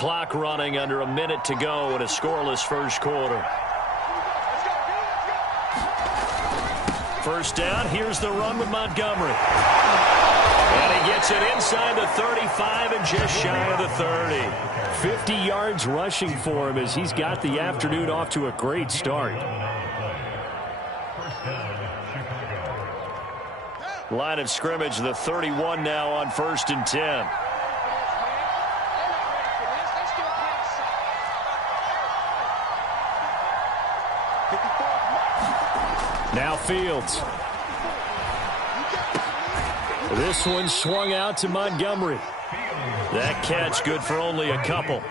clock running under a minute to go in a scoreless first quarter. First down, here's the run with Montgomery. And he gets it inside the 35 and just shy of the 30. 50 yards rushing for him as he's got the afternoon off to a great start. Line of scrimmage, the 31 now on 1st and 10. Now Fields. This one swung out to Montgomery. That catch good for only a couple.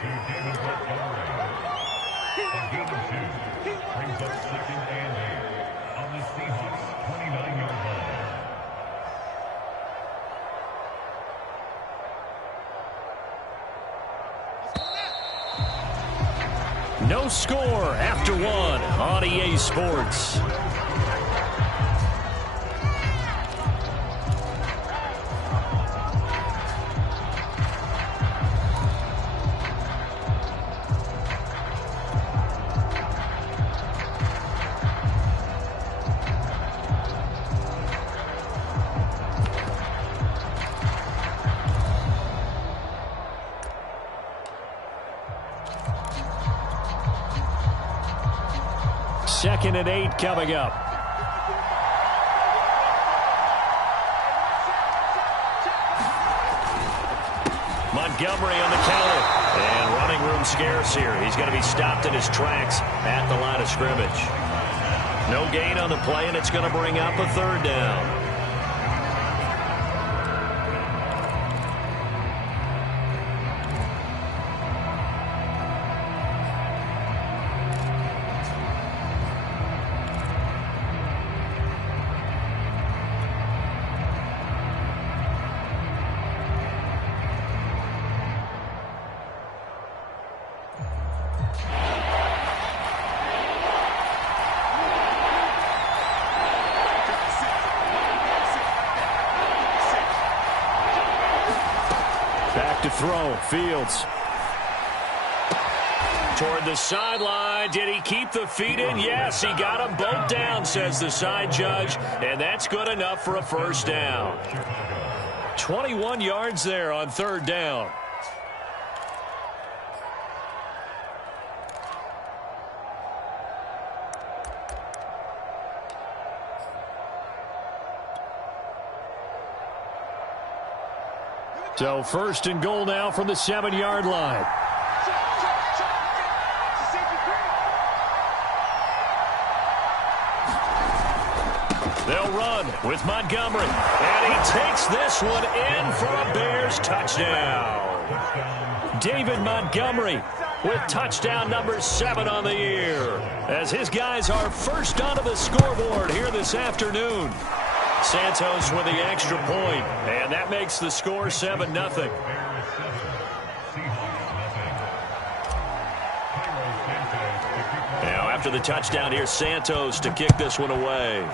No score after one on EA Sports. Second and 8 coming up. Montgomery on the counter. And running room scarce here. He's going to be stopped in his tracks at the line of scrimmage. No gain on the play, and it's going to bring up a third down. To throw, Fields. Toward the sideline. Did he keep the feet in? Yes, he got them both down, says the side judge. And that's good enough for a first down. 21 yards there on third down. So first and goal now from the 7-yard line. They'll run with Montgomery. And he takes this one in for a Bears touchdown. David Montgomery with touchdown number 7 on the year. As his guys are first onto the scoreboard here this afternoon. Santos with the extra point, and that makes the score 7-0. Now after the touchdown, here's Santos to kick this one away.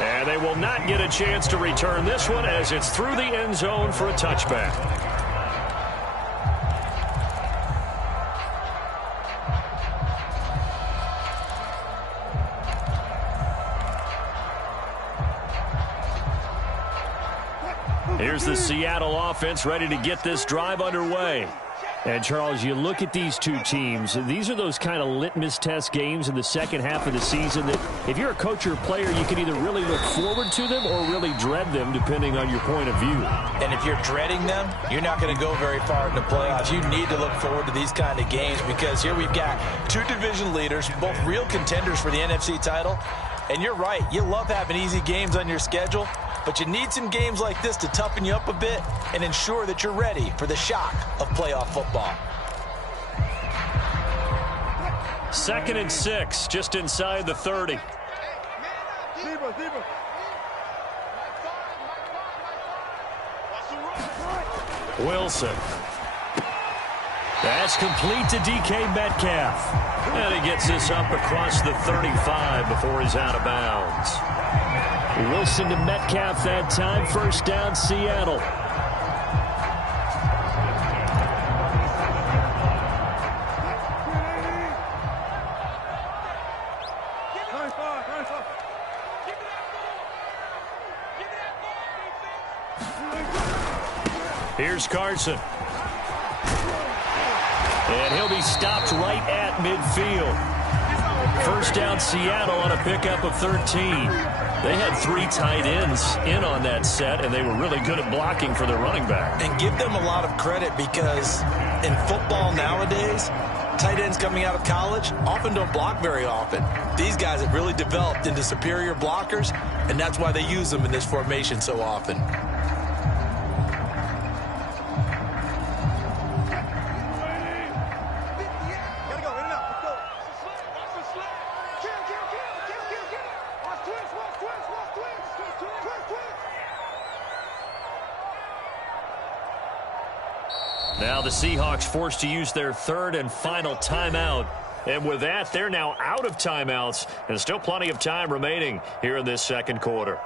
And they will not get a chance to return this one as it's through the end zone for a touchback. Here's the Seattle offense ready to get this drive underway. And, Charles, you look at these two teams, these are those kind of litmus test games in the second half of the season that if you're a coach or a player, you can either really look forward to them or really dread them, depending on your point of view. And if you're dreading them, you're not going to go very far in the playoffs. You need to look forward to these kind of games because here we've got two division leaders, both real contenders for the NFC title. And you're right, you love having easy games on your schedule, but you need some games like this to toughen you up a bit and ensure that you're ready for the shock of playoff football. 2nd and 6, just inside the 30. Wilson. That's complete to DK Metcalf. And he gets this up across the 35 before he's out of bounds. Wilson to Metcalf that time. First down, Seattle. Here's Carson. And he'll be stopped right at midfield. First down, Seattle on a pickup of 13. They had 3 tight ends in on that set, and they were really good at blocking for their running back. And give them a lot of credit because in football nowadays, tight ends coming out of college often don't block very often. These guys have really developed into superior blockers, and that's why they use them in this formation so often. Now the Seahawks forced to use their 3rd and final timeout. And with that, they're now out of timeouts. And still plenty of time remaining here in this second quarter.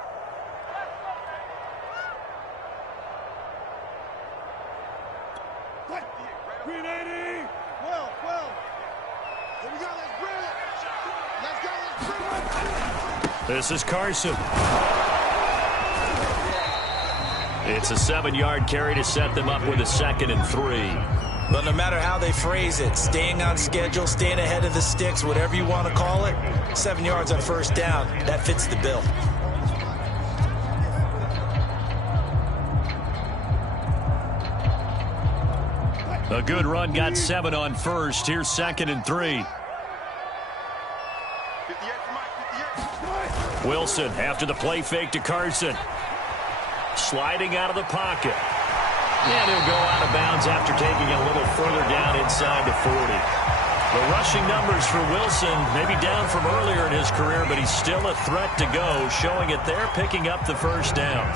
This is Carson. It's a 7-yard carry to set them up with a 2nd and 3. But no matter how they phrase it, staying on schedule, staying ahead of the sticks, whatever you want to call it, 7 yards on first down, that fits the bill. A good run got 7 on first. Here's 2nd and 3. Wilson after the play fake to Carson. Sliding out of the pocket. And he'll go out of bounds after taking it a little further down inside the 40. The rushing numbers for Wilson maybe down from earlier in his career, but he's still a threat to go, showing it there, picking up the first down.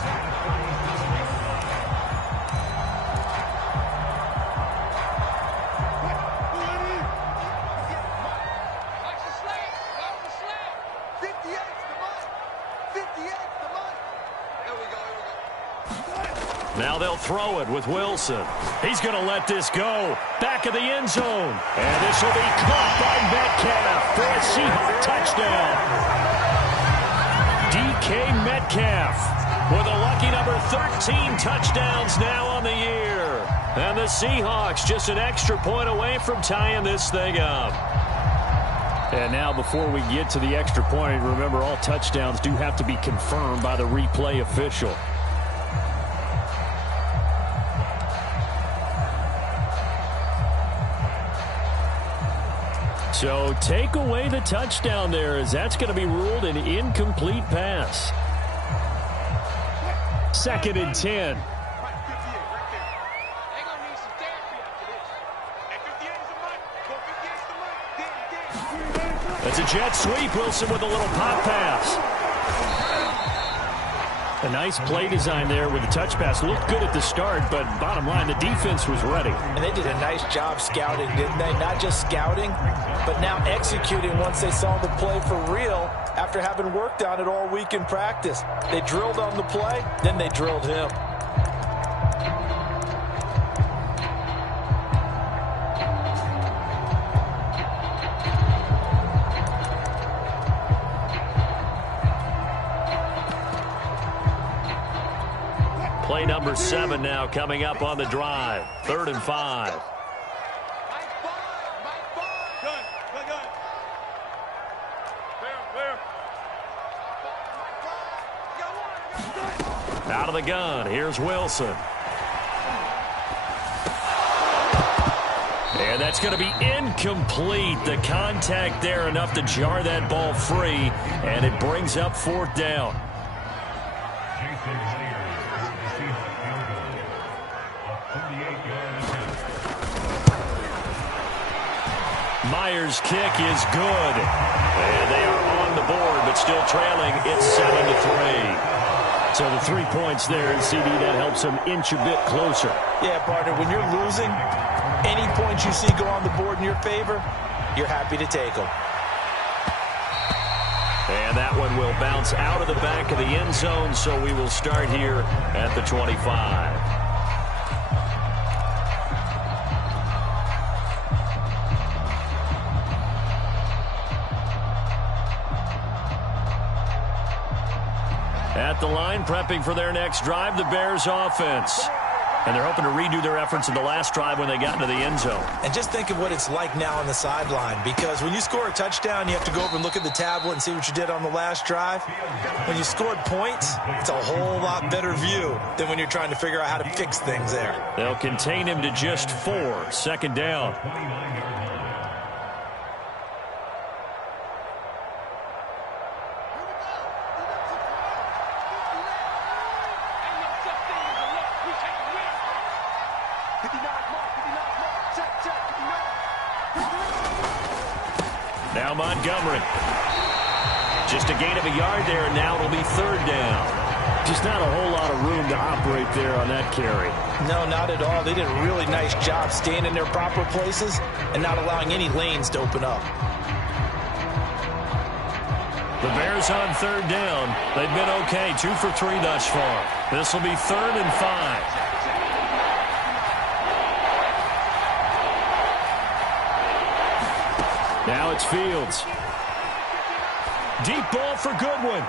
Now they'll throw it with Wilson. He's going to let this go. Back of the end zone. And this will be caught by Metcalf for a Seahawk touchdown. DK Metcalf with a lucky number 13 touchdowns now on the year. And the Seahawks just an extra point away from tying this thing up. And now before we get to the extra point, remember all touchdowns do have to be confirmed by the replay official. So take away the touchdown there, as that's going to be ruled an incomplete pass. 2nd and 10. That's a jet sweep. Wilson with a little pop pass. A nice play design there with the touch pass. Looked good at the start, but bottom line, the defense was ready. And they did a nice job scouting, didn't they? Not just scouting, but now executing once they saw the play for real after having worked on it all week in practice. They drilled on the play, then they drilled him. Play number 7 now coming up on the drive. 3rd and 5. Out of the gun. Here's Wilson. And that's going to be incomplete. The contact there enough to jar that ball free. And it brings up 4th down. Myers' kick is good. And they are on the board, but still trailing. It's 7-3. So the 3 points there, and CD, that helps them inch a bit closer. Yeah, partner, when you're losing, any points you see go on the board in your favor, you're happy to take them. And that one will bounce out of the back of the end zone, so we will start here at the 25. At the line, prepping for their next drive, the Bears offense. And they're hoping to redo their efforts in the last drive when they got into the end zone. And just think of what it's like now on the sideline, because when you score a touchdown, you have to go over and look at the tablet and see what you did on the last drive. When you scored points, it's a whole lot better view than when you're trying to figure out how to fix things there. They'll contain him to just 4. Second down. Now Montgomery. Just a gain of a yard there, and now it'll be third down. Just not a whole lot of room to operate there on that carry. No, not at all. They did a really nice job staying in their proper places and not allowing any lanes to open up. The Bears on third down. They've been okay, 2 for 3 thus far. This will be 3rd and 5. Now it's Fields. Deep ball for Goodwin.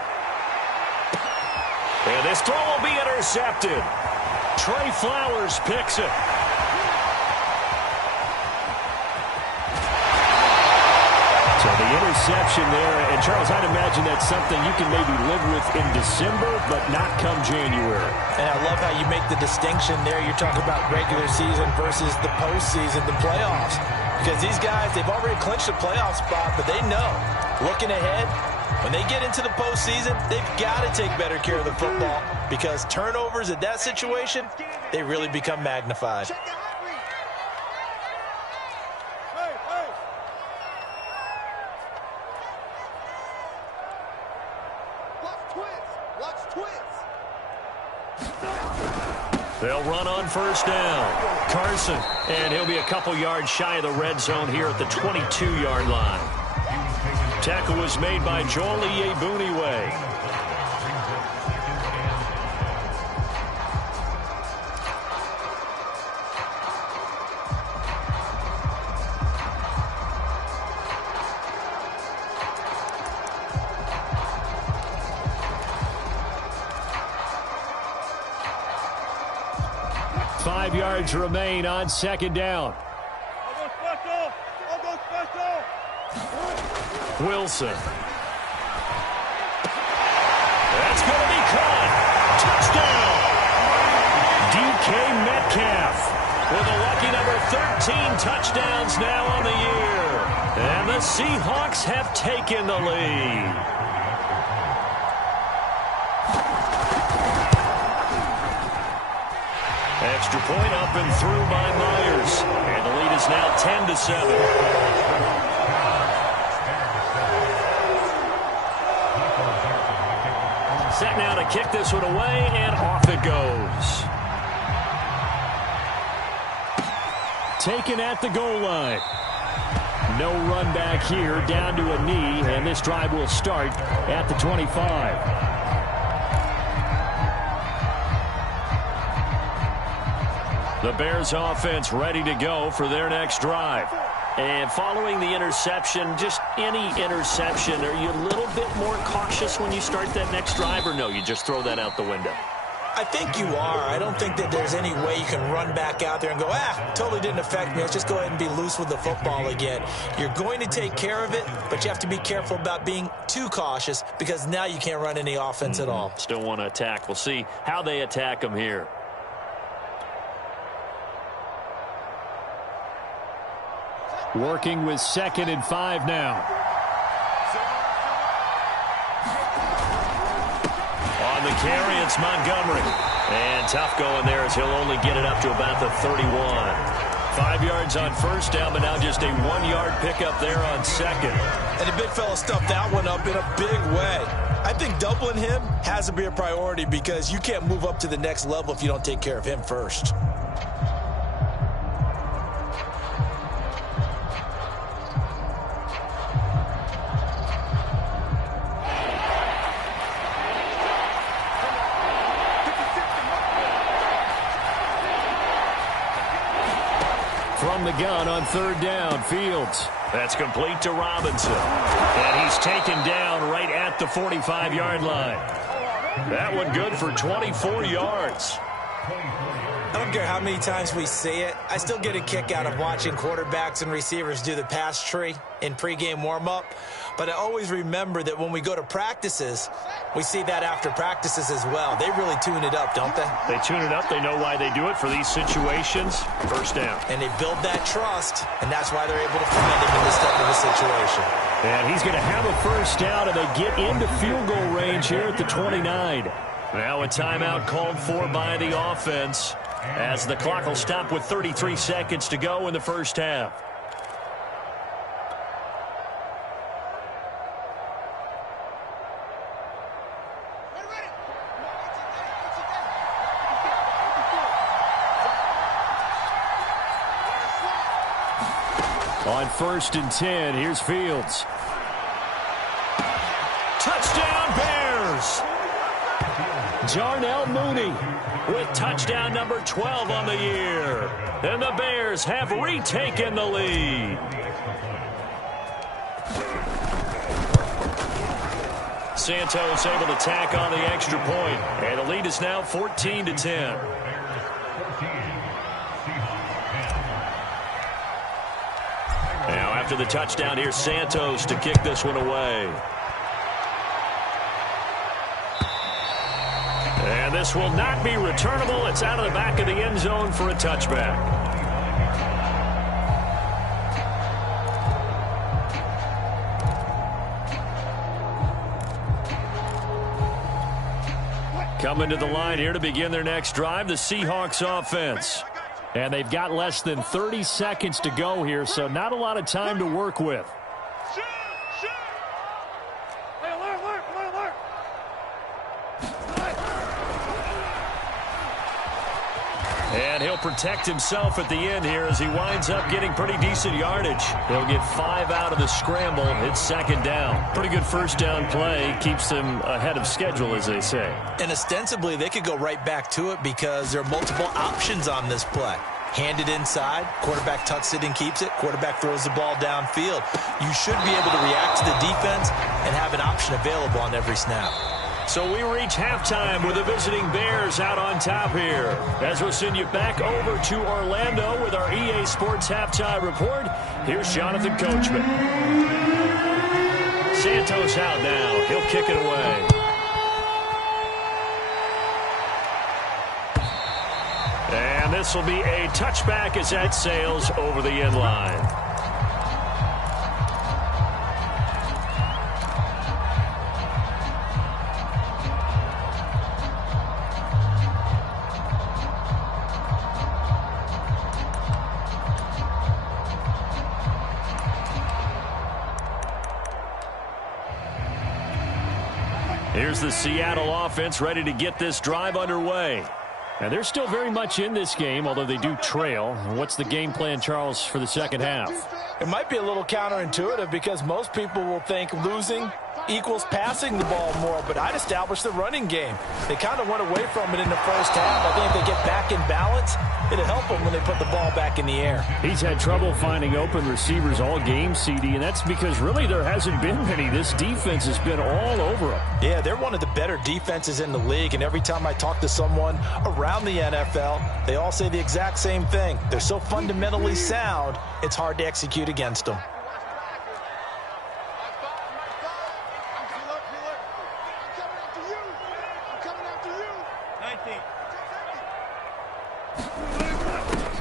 And this throw will be intercepted. Trey Flowers picks it. So the interception there. And, Charles, I'd imagine that's something you can maybe live with in December, but not come January. And I love how you make the distinction there. You're talking about regular season versus the postseason, the playoffs. Because these guys, they've already clinched a playoff spot, but they know, looking ahead, when they get into the postseason, they've got to take better care of the football, because turnovers in that situation, they really become magnified. They'll run on first down. Carson, and he'll be a couple yards shy of the red zone here at the 22-yard line. Tackle was made by Joel Iyiegbuniwe. 5 yards remain on second down. Wilson. That's going to be caught. Touchdown. DK Metcalf with a lucky number 13 touchdowns now on the year. And the Seahawks have taken the lead. Extra point up and through by Myers. And the lead is now 10-7. Set now to kick this one away, and off it goes. Taken at the goal line. No run back here, down to a knee, and this drive will start at the 25. The Bears offense ready to go for their next drive. And following the interception, just any interception, are you a little bit more cautious when you start that next drive, or no, you just throw that out the window? I think you are. I don't think that there's any way you can run back out there and go, totally didn't affect me. Let's just go ahead and be loose with the football again. You're going to take care of it, but you have to be careful about being too cautious, because now you can't run any offense at all. Still want to attack. We'll see how they attack them here. Working with 2nd and 5 now. On the carry, it's Montgomery. And tough going there as he'll only get it up to about the 31. 5 yards on first down, but now just a 1-yard pickup there on second. And the big fella stuffed that one up in a big way. I think doubling him has to be a priority, because you can't move up to the next level if you don't take care of him first. From the gun on third down, Fields. That's complete to Robinson. And he's taken down right at the 45-yard line. That one good for 24 yards. I don't care how many times we see it. I still get a kick out of watching quarterbacks and receivers do the pass tree in pregame warm-up. But I always remember that when we go to practices, we see that after practices as well. They really tune it up, don't they? They tune it up. They know why they do it for these situations. First down. And they build that trust, and that's why they're able to find him in this type of a situation. And he's going to have a first down, and they get into field goal range here at the 29. Now a timeout called for by the offense as the clock will stop with 33 seconds to go in the first half. On 1st and 10, here's Fields. Touchdown, Bears! Jarnell Mooney with touchdown number 12 on the year. And the Bears have retaken the lead. Santos able to tack on the extra point, and the lead is now 14-10. Now after the touchdown, here's Santos to kick this one away. And this will not be returnable. It's out of the back of the end zone for a touchback. Coming to the line here to begin their next drive, the Seahawks offense. And they've got less than 30 seconds to go here, so not a lot of time to work with. And he'll protect himself at the end here as he winds up getting pretty decent yardage. He'll get 5 out of the scramble. It's 2nd down. Pretty good first down play. Keeps them ahead of schedule, as they say. And ostensibly, they could go right back to it because there are multiple options on this play. Handed inside, quarterback tucks it and keeps it, quarterback throws the ball downfield. You should be able to react to the defense and have an option available on every snap. So we reach halftime with the visiting Bears out on top here. As we'll send you back over to Orlando with our EA Sports Halftime Report, here's Jonathan Coachman. Santos out now. He'll kick it away. And this will be a touchback as that sails over the end line. Here's the Seattle offense ready to get this drive underway. And they're still very much in this game, although they do trail. What's the game plan, Charles, for the second half? It might be a little counterintuitive because most people will think losing equals passing the ball more, but I'd establish the running game. They kind of went away from it in the first half. I think if they get back in balance, it'll help them when they put the ball back in the air. He's had trouble finding open receivers all game, CD, and that's because really there hasn't been many. This defense has been all over them. Yeah, they're one of the better defenses in the league, and every time I talk to someone around the NFL, they all say the exact same thing. They're so fundamentally sound, it's hard to execute against them.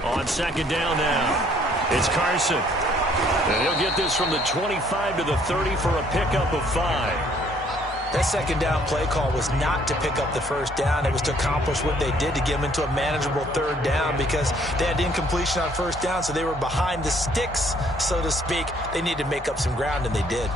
On 2nd down now, it's Carson. And he'll get this from the 25 to the 30 for a pickup of 5. That 2nd down play call was not to pick up the first down. It was to accomplish what they did to get them into a manageable 3rd down because they had incompletion on 1st down, so they were behind the sticks, so to speak. They needed to make up some ground, and they did.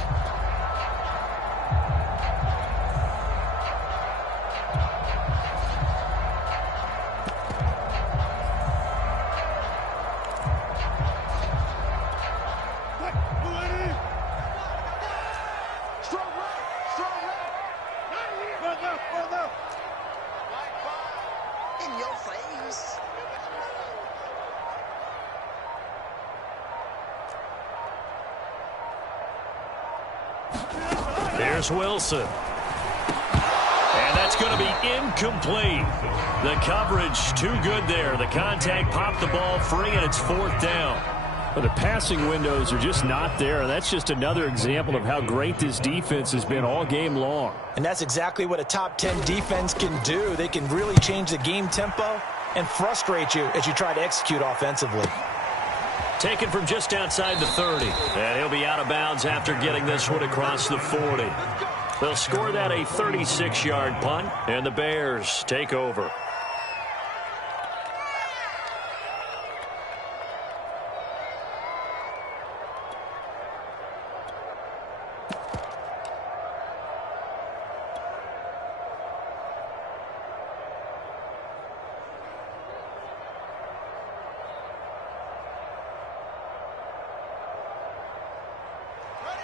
There's Wilson. And That's going to be incomplete. The coverage too good there. The contact popped the ball free, and it's 4th down. Well, the passing windows are just not there. That's just another example of how great this defense has been all game long. And that's exactly what a top 10 defense can do. They can really change the game tempo and frustrate you as you try to execute offensively. Taken from just outside the 30. And he'll be out of bounds after getting this one across the 40. They'll score that a 36-yard punt, and the Bears take over.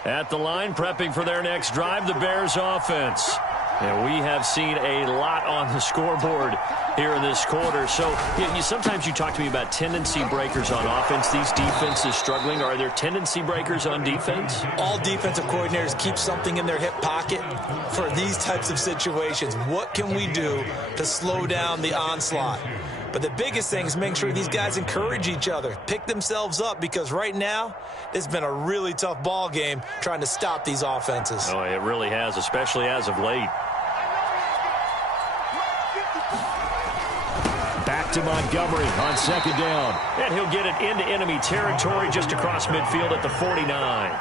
At the line, prepping for their next drive, the Bears offense. And we have seen a lot on the scoreboard here in this quarter. So sometimes you talk to me about tendency breakers on offense. These defenses struggling. Are there tendency breakers on defense? All defensive coordinators keep something in their hip pocket for these types of situations. What can we do to slow down the onslaught? But the biggest thing is making sure these guys encourage each other, pick themselves up, because right now it's been a really tough ball game trying to stop these offenses. Oh, it really has, especially as of late. Back to Montgomery on 2nd down. And he'll get it into enemy territory just across midfield at the 49.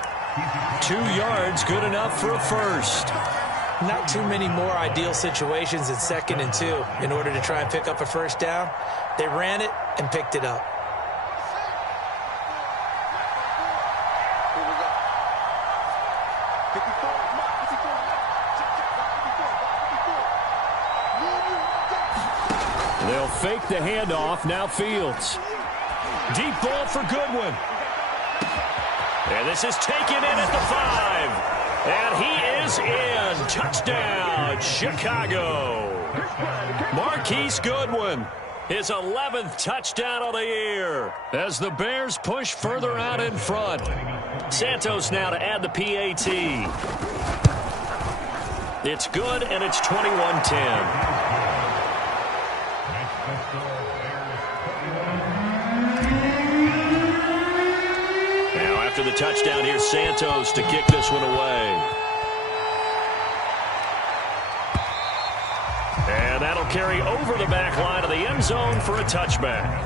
2 yards, good enough for a first. Not too many more ideal situations in 2nd and 2 in order to try and pick up a first down. They ran it and picked it up. They'll fake the handoff. Now Fields. Deep ball for Goodwin. And this is taken in at the 5. And he is in. Touchdown, Chicago. Marquise Goodwin, his 11th touchdown of the year, as the Bears push further out in front. Santos now to add the PAT. It's good, and it's 21-10. After the touchdown, here's Santos to kick this one away. And that'll carry over the back line of the end zone for a touchback.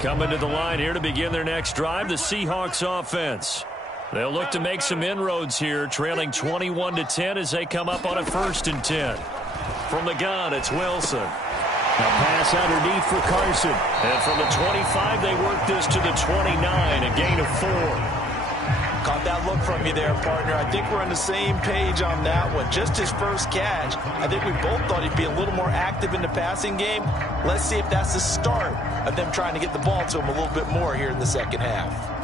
Coming to the line here to begin their next drive, the Seahawks offense. They'll look to make some inroads here, trailing 21-10 as they come up on a 1st and 10. From the gun, it's Wilson. A pass underneath for Carson. And from the 25, they work this to the 29, a gain of 4. Caught that look from you there, partner. I think we're on the same page on that one. Just his first catch. I think we both thought he'd be a little more active in the passing game. Let's see if that's the start of them trying to get the ball to him a little bit more here in the 2nd half.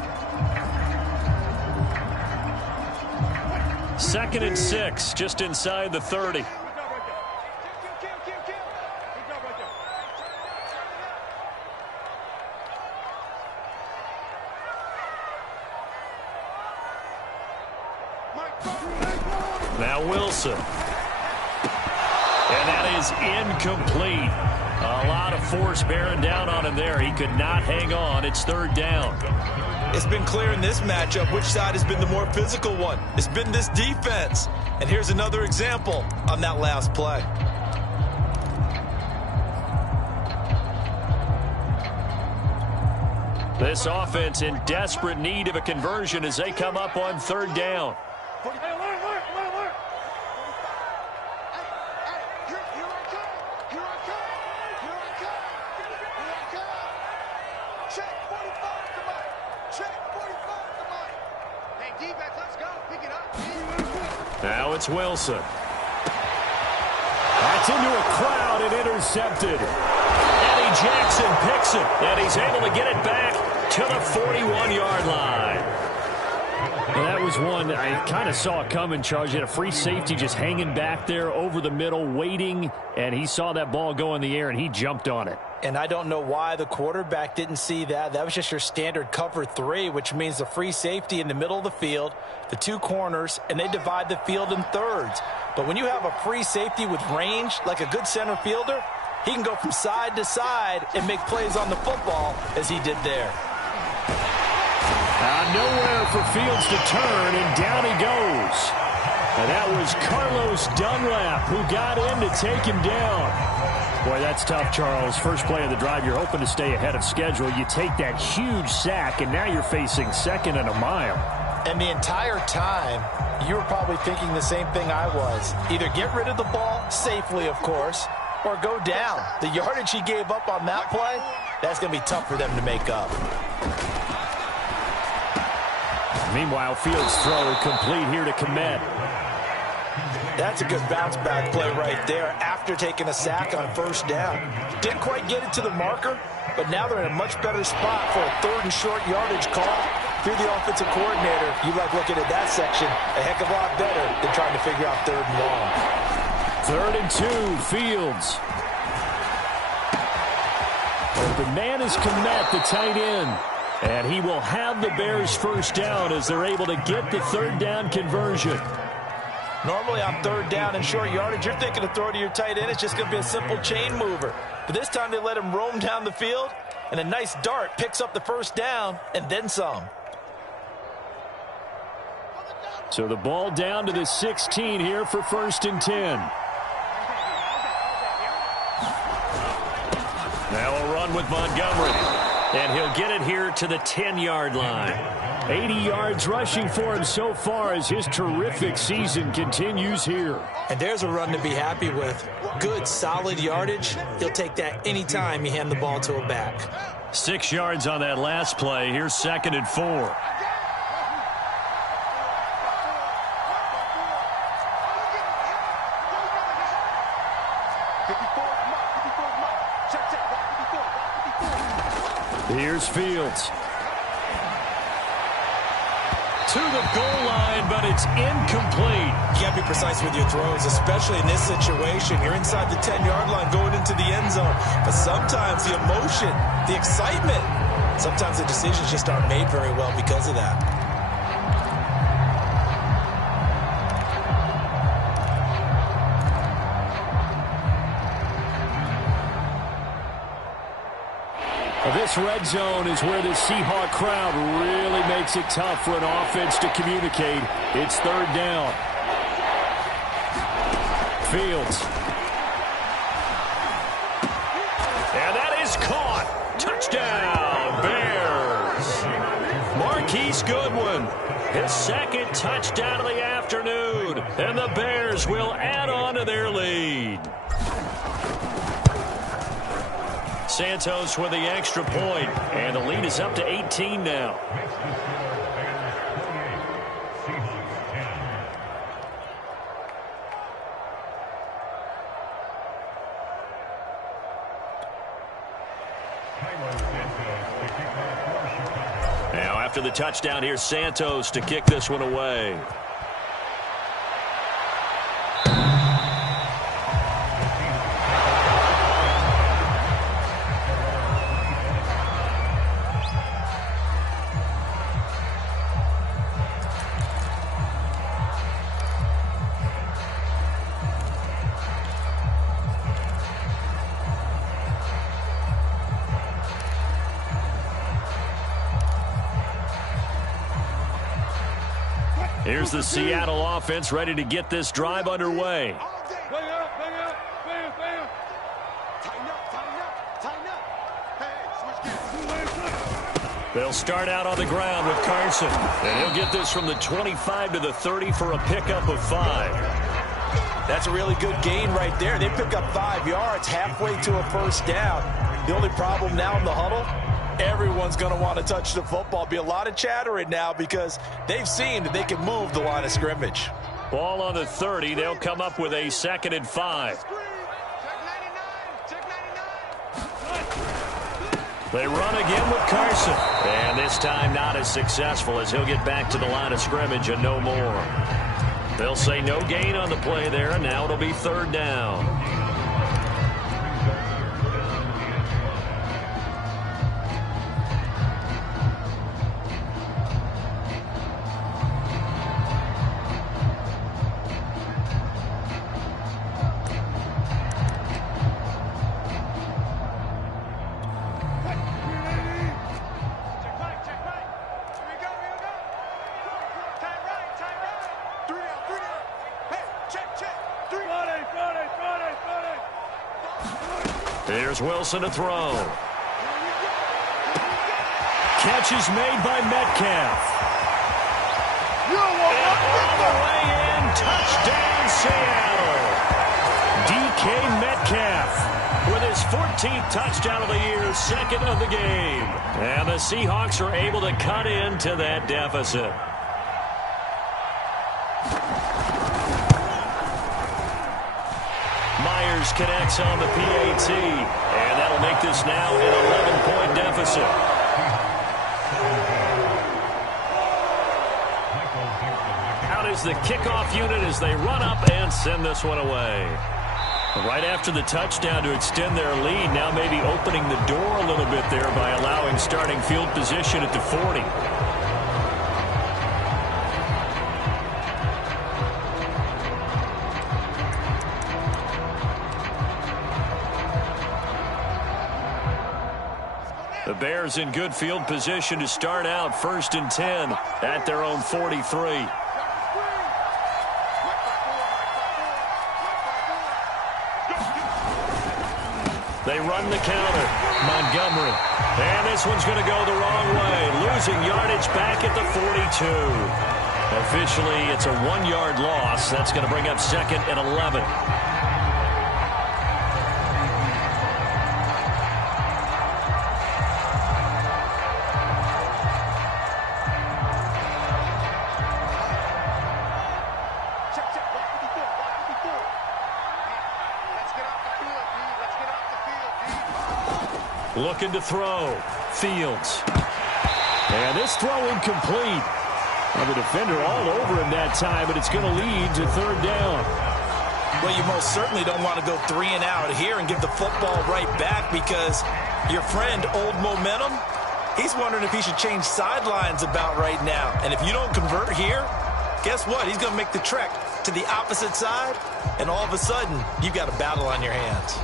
2nd and 6, just inside the 30. Now Wilson. And that is incomplete. A lot of force bearing down on him there. He could not hang on. It's 3rd down. It's been clear in this matchup which side has been the more physical one. It's been this defense. And here's another example on that last play. This offense in desperate need of a conversion as they come up on 3rd down. Now it's Wilson. That's into a crowd and intercepted. Eddie Jackson Wilson picks it, and he's able to get it back to the 41-yard line. Well, that was one I kind of saw it coming, Charles. You had a free safety just hanging back there over the middle, waiting, and he saw that ball go in the air, and he jumped on it. And I don't know why the quarterback didn't see that. That was just your standard cover 3, which means the free safety in the middle of the field, the 2 corners, and they divide the field in thirds. But when you have a free safety with range, like a good center fielder, he can go from side to side and make plays on the football as he did there. Nowhere for Fields to turn, and down he goes. And that was Carlos Dunlap who got in to take him down. Boy, that's tough, Charles. First play of the drive, you're hoping to stay ahead of schedule. You take that huge sack, and now you're facing 2nd and a mile. And the entire time, you were probably thinking the same thing I was. Either get rid of the ball, safely, of course, or go down. The yardage he gave up on that play, that's going to be tough for them to make up. Meanwhile, Fields' throw complete here to Kmet. That's a good bounce-back play right there after taking a sack on first down. Didn't quite get it to the marker, but now they're in a much better spot for a 3rd and short yardage call. If you're the offensive coordinator, you like looking at that section a heck of a lot better than trying to figure out 3rd and long. 3rd and 2, Fields. Open man is Kmet, the tight end. And he will have the Bears first down as they're able to get the 3rd down conversion. Normally on 3rd down and short yardage, you're thinking to throw to your tight end. It's just going to be a simple chain mover. But this time they let him roam down the field, and a nice dart picks up the first down and then some. So the ball down to the 16 here for 1st and 10. Now a run with Montgomery. And he'll get it here to the 10-yard line. 80 yards rushing for him so far as his terrific season continues here. And there's a run to be happy with. Good, solid yardage. He'll take that anytime you hand the ball to a back. 6 yards on that last play. Here's 2nd and 4. Here's Fields. To the goal line, but it's incomplete. You got to be precise with your throws, especially in this situation. You're inside the 10-yard line going into the end zone. But sometimes the emotion, the excitement, sometimes the decisions just aren't made very well because of that. This red zone is where the Seahawk crowd really makes it tough for an offense to communicate. It's 3rd down. Fields. And that is caught. Touchdown, Bears. Marquise Goodwin, his 2nd touchdown of the afternoon. And the Bears will add on to their lead. Santos with the extra point, and the lead is up to 18 now. Now after the touchdown, here's Santos to kick this one away. Here's the Seattle offense ready to get this drive underway. They'll start out on the ground with Carson. And he'll get this from the 25 to the 30 for a pickup of 5. That's a really good gain right there. They pick up 5 yards halfway to a first down. The only problem now in the huddle, everyone's going to want to touch the football. Be a lot of chattering now because they've seen that they can move the line of scrimmage. Ball on the 30. They'll come up with a 2nd and 5. They run again with Carson. And this time not as successful as he'll get back to the line of scrimmage and no more. They'll say no gain on the play there, and now it'll be 3rd down. Here's Wilson to throw. Catch is made by Metcalf. And all the way in, touchdown Seattle. DK Metcalf with his 14th touchdown of the year, 2nd of the game. And the Seahawks are able to cut into that deficit. Myers connects on the PAT, and that'll make this now an 11-point deficit. Out is the kickoff unit as they run up and send this one away. Right after the touchdown to extend their lead, now maybe opening the door a little bit there by allowing starting field position at the 40. The Bears in good field position to start out 1st and 10 at their own 43. They run the counter. Montgomery. And this one's going to go the wrong way. Losing yardage back at the 42. Officially, it's a 1-yard loss. That's going to bring up 2nd and 11. Looking to throw. Fields. And this throw incomplete. And the defender all over him that time, but it's going to lead to 3rd down. Well, you most certainly don't want to go 3 and out here and give the football right back because your friend, Old Momentum, he's wondering if he should change sidelines about right now. And if you don't convert here, guess what? He's going to make the trek to the opposite side, and all of a sudden, you've got a battle on your hands.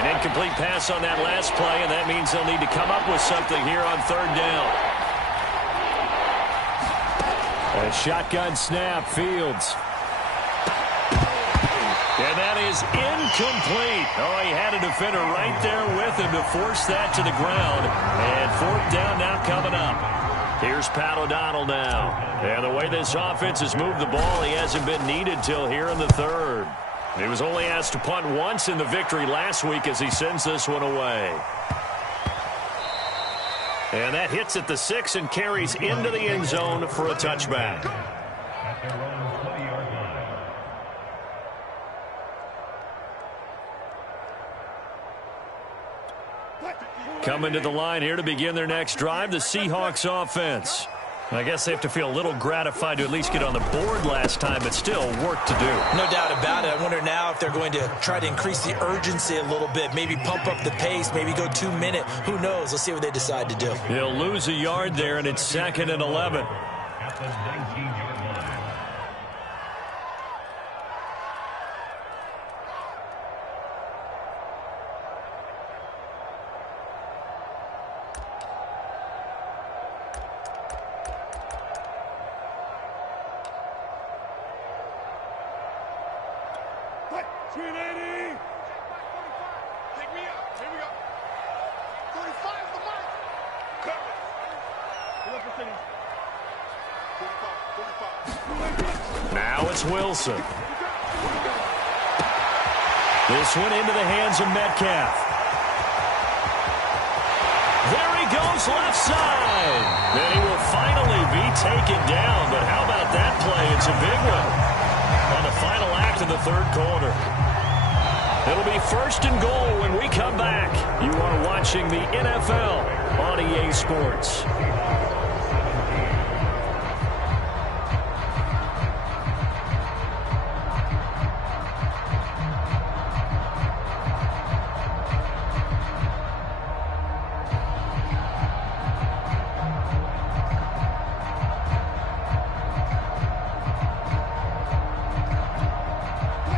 Incomplete pass on that last play, and that means they'll need to come up with something here on 3rd down. A shotgun snap, Fields. And that is incomplete. Oh, he had a defender right there with him to force that to the ground. And 4th down now coming up. Here's Pat O'Donnell now. And the way this offense has moved the ball, he hasn't been needed till here in the 3rd. He was only asked to punt once in the victory last week as he sends this one away. And that hits at the 6 and carries into the end zone for a touchback. Coming to the line here to begin their next drive, the Seahawks offense. I guess they have to feel a little gratified to at least get on the board last time, but still work to do. No doubt about it. I wonder now if they're going to try to increase the urgency a little bit, maybe pump up the pace, maybe go 2-minute. Who knows? Let's see what they decide to do. He'll lose a yard there, and it's 2nd and 11. Now it's Wilson. This one into the hands of Metcalf. There he goes left side. Then he will finally be taken down. But how about that the third quarter. It'll be 1st and goal when we come back. You are watching the NFL on EA Sports.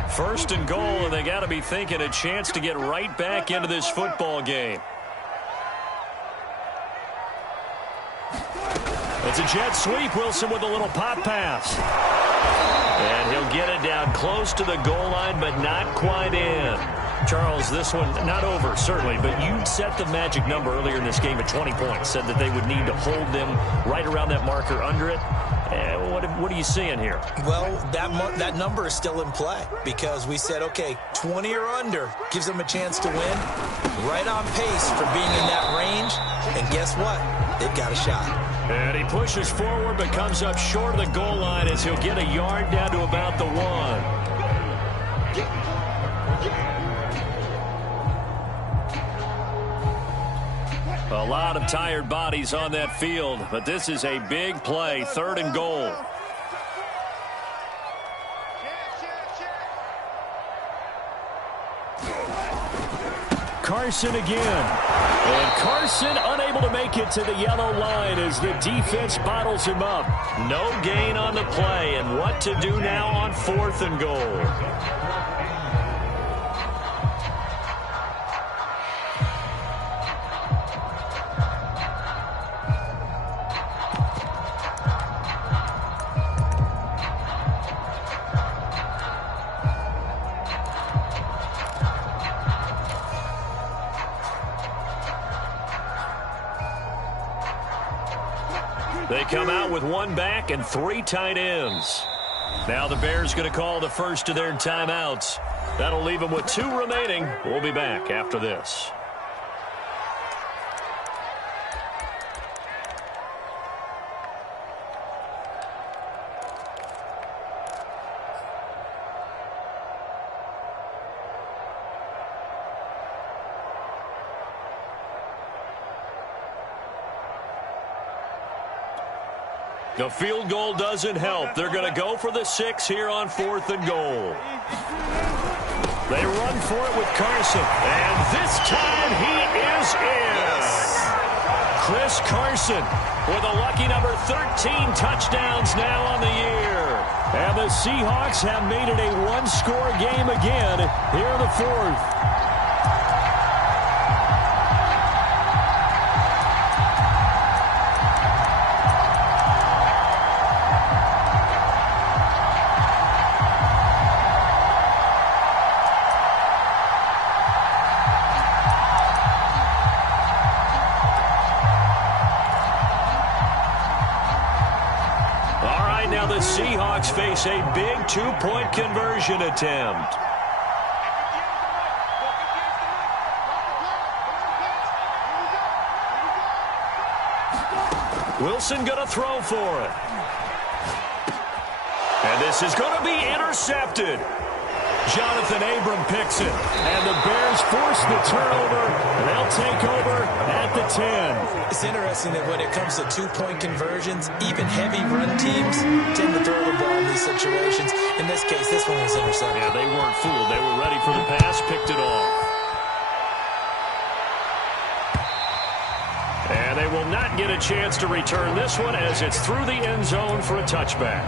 First and goal, and they got to be thinking a chance to get right back into this football game. It's a jet sweep. Wilson with a little pop pass. And he'll get it down close to the goal line, but not quite in. Charles, this one not over, certainly, but you set the magic number earlier in this game at 20 points. Said that they would need to hold them right around that marker under it. What are you seeing here? Well, that number is still in play because we said, okay, 20 or under gives them a chance to win. Right on pace for being in that range. And guess what? They've got a shot. And he pushes forward but comes up short of the goal line as he'll get a yard down to about the 1. A lot of tired bodies on that field, but this is a big play, 3rd and goal. Carson again. And Carson unable to make it to the yellow line as the defense bottles him up. No gain on the play, and what to do now on 4th and goal. They come out with 1 back and 3 tight ends. Now the Bears going to call the first of their timeouts. That'll leave them with 2 remaining. We'll be back after this. The field goal doesn't help. They're going to go for the 6 here on 4th and goal. They run for it with Carson. And this time he is in. Chris Carson with a lucky number 13 touchdowns now on the year. And the Seahawks have made it a 1-score game again here in the 4th. Now the Seahawks face a big 2-point conversion attempt. Wilson going to throw for it. And this is going to be intercepted. Jonathan Abram picks it. And the Bears force the turnover. And they'll take over at the 10. It's interesting that when it comes to 2-point conversions, even heavy run teams tend to throw the ball in these situations. In this case, this one was intercepted. Yeah, they weren't fooled. They were ready for the pass, picked it off. And they will not get a chance to return this one as it's through the end zone for a touchback.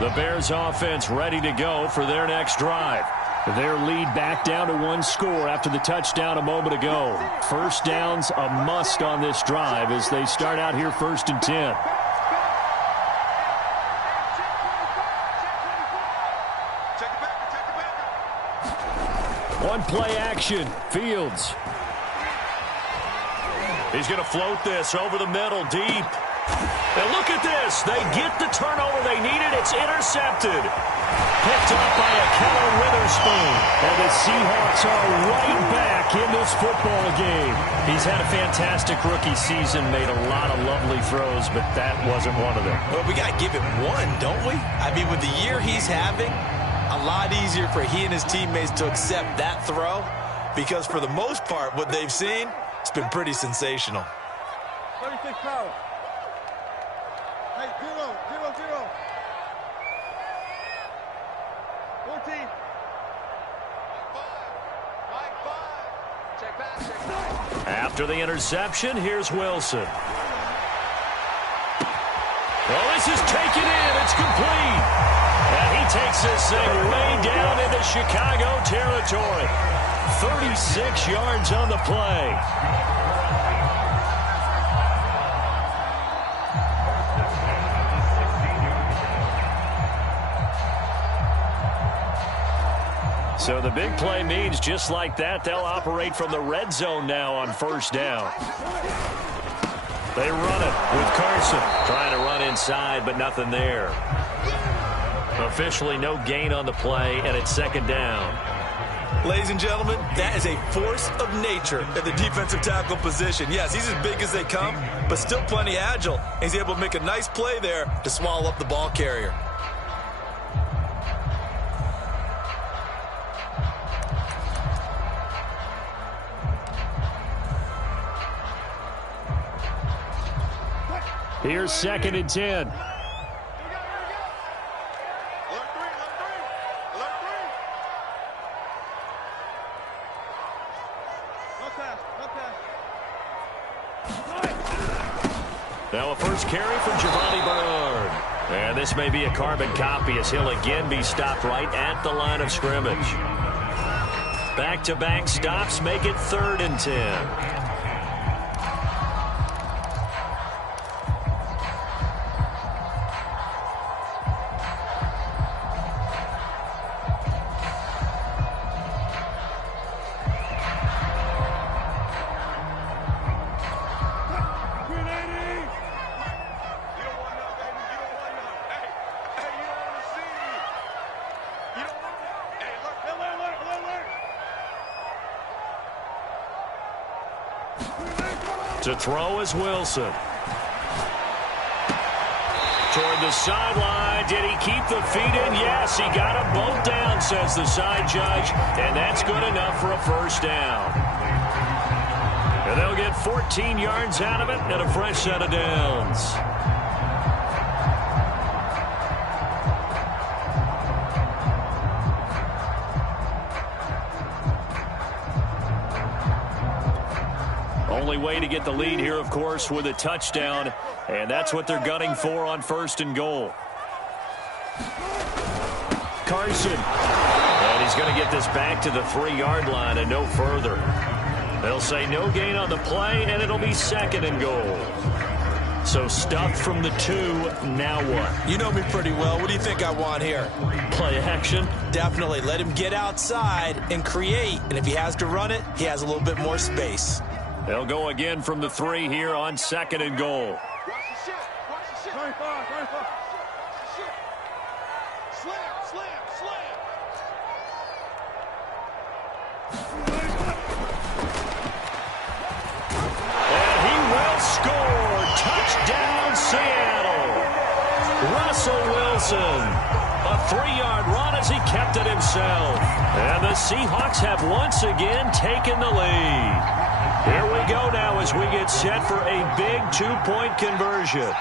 The Bears offense ready to go for their next drive. Their lead back down to 1 score after the touchdown a moment ago. First down's a must on this drive as they start out here 1st and 10. One play action. Fields. He's going to float this over the middle deep. And look at this. They get the turnover they needed. It's intercepted. Picked up by a Keller Witherspoon. And the Seahawks are right back in this football game. He's had a fantastic rookie season, made a lot of lovely throws, but that wasn't one of them. Well, we got to give him one, don't we? I mean, with the year he's having, a lot easier for he and his teammates to accept that throw because for the most part, what they've seen, it's been pretty sensational. 36 power. Hey, 0-0-0. 14. Check back. After the interception, here's Wilson. Well, this is taken in. It's complete. And he takes this thing way down into Chicago territory. 36 yards on the play. So the big play means just like that, they'll operate from the red zone now on first down. They run it with Carson. Trying to run inside, but nothing there. Officially no gain on the play, and it's second down. Ladies and gentlemen, that is a force of nature at the defensive tackle position. Yes, he's as big as they come, but still plenty agile. He's able to make a nice play there to swallow up the ball carrier. Here's 2nd and 10. Now a first carry for Giovanni Bernard. And this may be a carbon copy as he'll again be stopped right at the line of scrimmage. Back-to-back stops make it 3rd and 10. To throw is Wilson. Toward the sideline. Did he keep the feet in? Yes, he got them both down, says the side judge. And that's good enough for a first down. And they'll get 14 yards out of it and a fresh set of downs. Only way to get the lead here, of course, with a touchdown, and that's what they're gunning for on 1st and goal. Carson, and he's going to get this back to the 3-yard line and no further. They'll say no gain on the play, and it'll be 2nd and goal. So stuffed from the 2, now what? You know me pretty well. What do you think I want here? Play action? Definitely. Let him get outside and create, and if he has to run it, he has a little bit more space. They'll go again from the 3 here on 2nd and goal. Watch the shit. Watch the shit. 25. Slam. And he will score. Touchdown, Seattle. Russell Wilson. A 3-yard run as he kept it himself. And the Seahawks have once again taken the lead. Here we go now as we get set for a big 2-point conversion.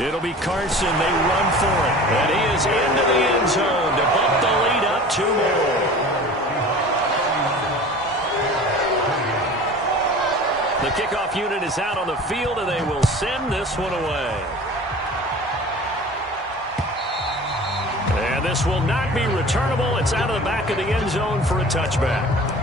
It'll be Carson. They run for it. And he is into the end zone to bump the lead up 2 more. The kickoff unit is out on the field, and they will send this one away. And this will not be returnable. It's out of the back of the end zone for a touchback.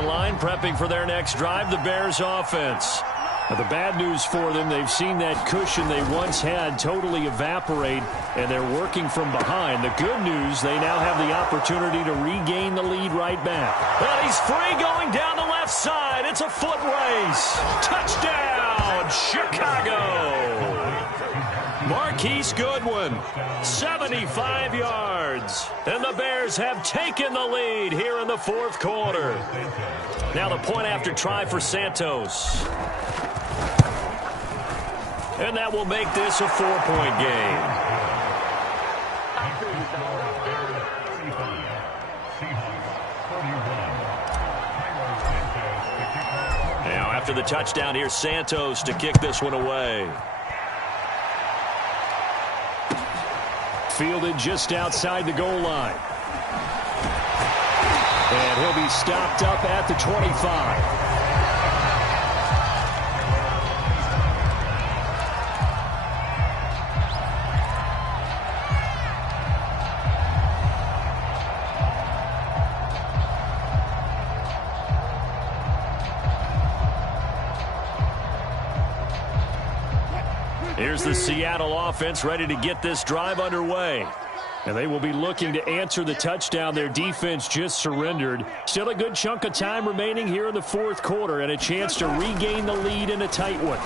the line, prepping for their next drive, the Bears offense. Now, the bad news for them, they've seen that cushion they once had totally evaporate, and they're working from behind. The good news, they now have the opportunity to regain the lead right back. And he's free going down the left side. It's a foot race. Touchdown, Chicago. Marquise Goodwin, 75 yards. And the Bears have taken the lead here in the fourth quarter. Now the point after try for Santos. And that will make this a 4-point game. Now after the touchdown, here's Santos to kick this one away. Fielded just outside the goal line. And he'll be stopped up at the 25. Here's the Seattle offense ready to get this drive underway. And they will be looking to answer the touchdown their defense just surrendered. Still a good chunk of time remaining here in the fourth quarter and a chance to regain the lead in a tight one.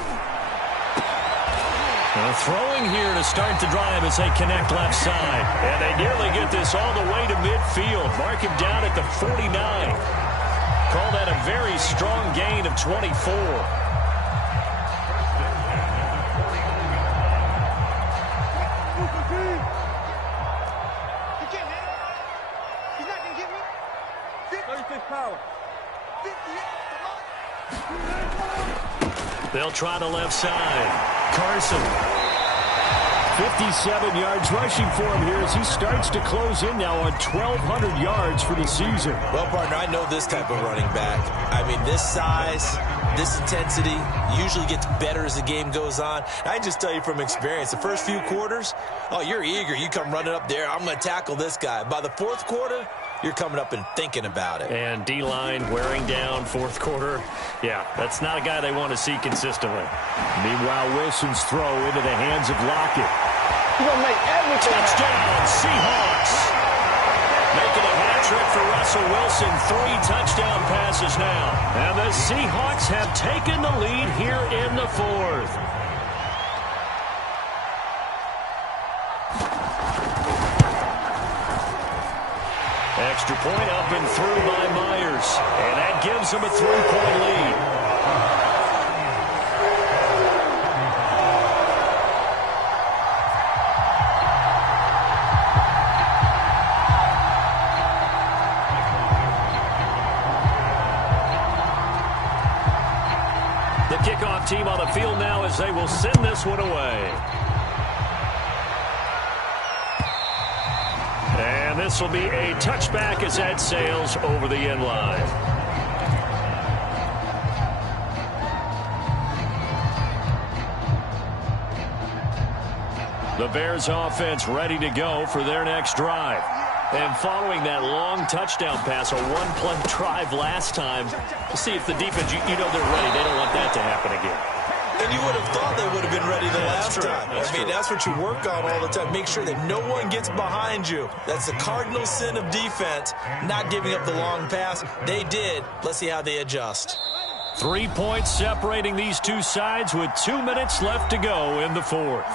Throwing here to start the drive as they connect left side. And they nearly get this all the way to midfield. Mark him down at the 49. Call that a very strong gain of 24. They'll try the left side. Carson. 57 yards rushing for him here as he starts to close in now on 1,200 yards for the season. Well, partner, I know this type of running back. I mean, this size, this intensity usually gets better as the game goes on. I just tell you from experience, the first few quarters, oh, you're eager. You come running up there. I'm going to tackle this guy. By the fourth quarter, you're coming up and thinking about it. And D-line wearing down fourth quarter. Yeah, that's not a guy they want to see consistently. Meanwhile, Wilson's throw into the hands of Lockett. He's going to make everything. Touchdown, Seahawks. Making a hat trick for Russell Wilson. 3 touchdown passes now. And the Seahawks have taken the lead here in the fourth. Extra point up and through by Myers. And that gives them a 3-point lead. The kickoff team on the field now as they will send this one away. And this will be a touchback as that sails over the end line. The Bears offense ready to go for their next drive. And following that long touchdown pass, a one-play drive last time, see if the defense, you know they're ready. They don't want that to happen again. And you would have thought they would have been ready the last time. I mean, that's what you work on all the time. Make sure that no one gets behind you. That's the cardinal sin of defense, not giving up the long pass. They did. Let's see how they adjust. 3 points separating these two sides with 2 minutes left to go in the fourth.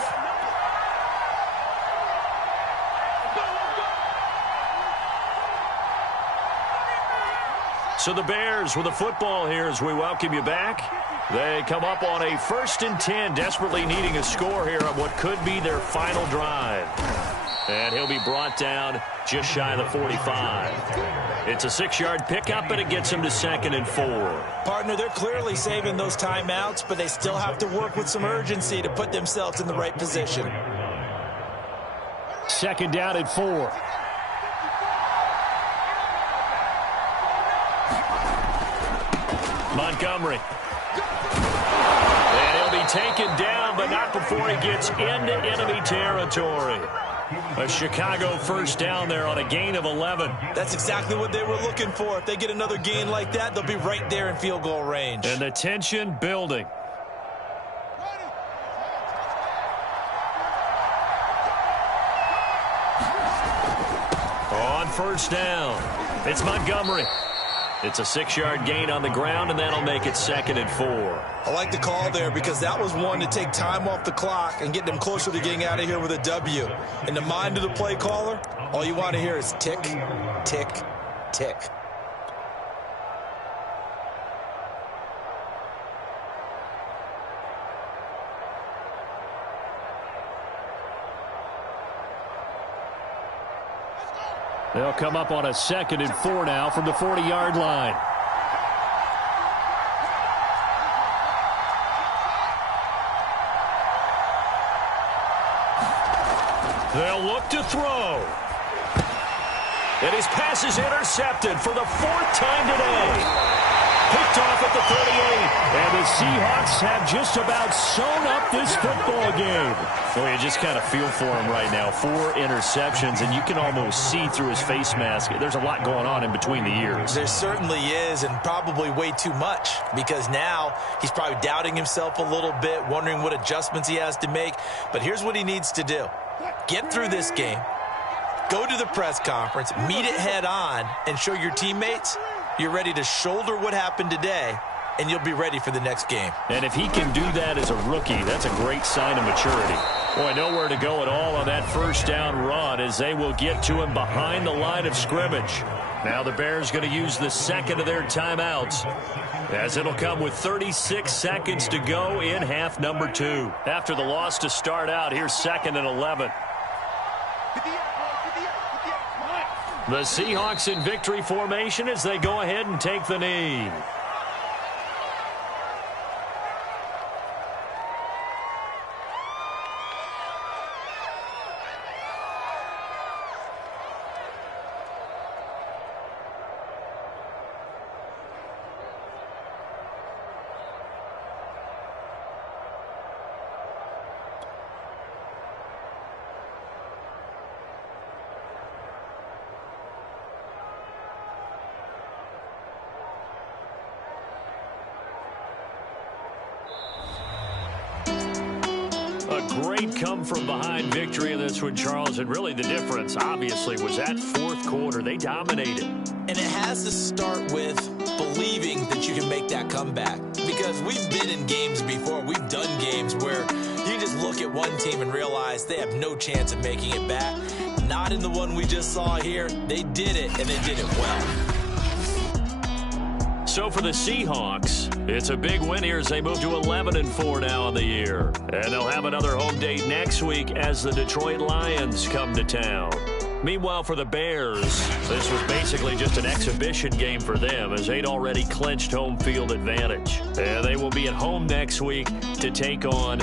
So the Bears with the football here as we welcome you back. They come up on a 1st and 10, desperately needing a score here on what could be their final drive. And he'll be brought down just shy of the 45. It's a 6-yard pickup, and it gets him to 2nd and 4. Partner, they're clearly saving those timeouts, but they still have to work with some urgency to put themselves in the right position. 2nd down and 4. Montgomery. And he'll be taken down, but not before he gets into enemy territory. A Chicago first down there on a gain of 11. That's exactly what they were looking for. If they get another gain like that, they'll be right there in field goal range. And the tension building. On first down, it's Montgomery. It's a 6-yard gain on the ground, and that'll make it 2nd and 4. I like the call there because that was one to take time off the clock and get them closer to getting out of here with a W. In the mind of the play caller, all you want to hear is tick, tick, tick. They'll come up on a 2nd and 4 now from the 40-yard line. They'll look to throw. And his pass is intercepted for the 4th time today. Picked off at the 38. And the Seahawks have just about sewn up this football game. Well, you just kind of feel for him right now. 4 interceptions, and you can almost see through his face mask. There's a lot going on in between the ears. There certainly is, and probably way too much, because now he's probably doubting himself a little bit, wondering what adjustments he has to make. But here's what he needs to do. Get through this game, go to the press conference, meet it head on, and show your teammates you're ready to shoulder what happened today, and you'll be ready for the next game. And if he can do that as a rookie, that's a great sign of maturity. Boy, nowhere to go at all on that first down run as they will get to him behind the line of scrimmage. Now the Bears going to use the 2nd of their timeouts, as it'll come with 36 seconds to go in half number 2. After the loss to start out, here's 2nd and 11. The Seahawks in victory formation as they go ahead and take the knee. Great come-from-behind victory in this one, Charles. And really the difference, obviously, was that 4th quarter. They dominated. And it has to start with believing that you can make that comeback. Because we've been in games before. We've done games where you just look at one team and realize they have no chance of making it back. Not in the one we just saw here. They did it, and they did it well. So for the Seahawks, it's a big win here as they move to 11-4 now on the year. And they'll have another home date next week as the Detroit Lions come to town. Meanwhile, for the Bears, this was basically just an exhibition game for them as they'd already clinched home field advantage. And they will be at home next week to take on